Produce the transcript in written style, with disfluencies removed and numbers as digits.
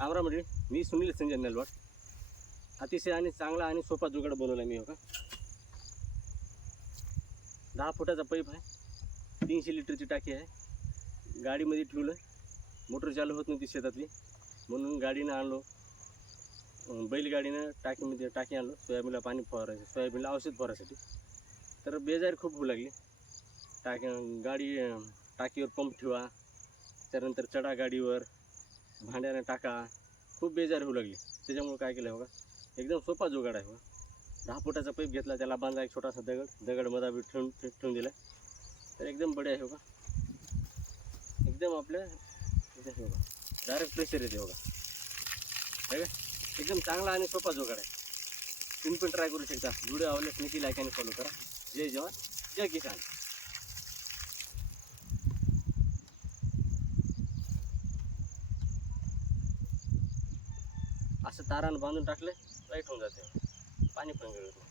आमरा मंडळी, मी सुनील संजय नेलवाड. अतिशय आणि चांगला आणि सोपा जुगाड बनवला मी. हो का, 10 फुटाचा पाईप आहे, 300 लिटरची टाकी आहे. गाडीमध्ये ठेवलं, मोटर चालू होत नव्हती शेतातली, म्हणून गाडीनं आणलो, बैलगाडीनं टाकी आणलो सोयाबीनला पाणी फवारायचं, सोयाबीनला औषध फवारायसाठी. तर बेजार खूप होऊ लागली. टाकीवर पंप ठेवा, त्यानंतर चढा गाडीवर, भांड्यानं टाका, खूप बेजार होऊ लागली. त्याच्यामुळे काय केलं बघा, एकदम सोपा जुगाड आहे. बघा, 10 फुटाचा पाईप घेतला, त्याला बांधा एक छोटासा दगड मधाबी ठेवून दिला, तर एकदम बढिया आहे. बघा, एकदम आपल्या इथे हे बघा, डायरेक्ट प्रेशर येते. बघा, आहे का, एकदम चांगला आणि सोपा जुगाड आहे. तुम्ही पण ट्राय करू शकता. व्हिडिओ आवडल्यास नक्की लाईक आणि फॉलो करा. जय जवान, जय किसान. असं तारानं बांधून टाकले, लाईट होऊन जाते, पाणी पण गळत नाही.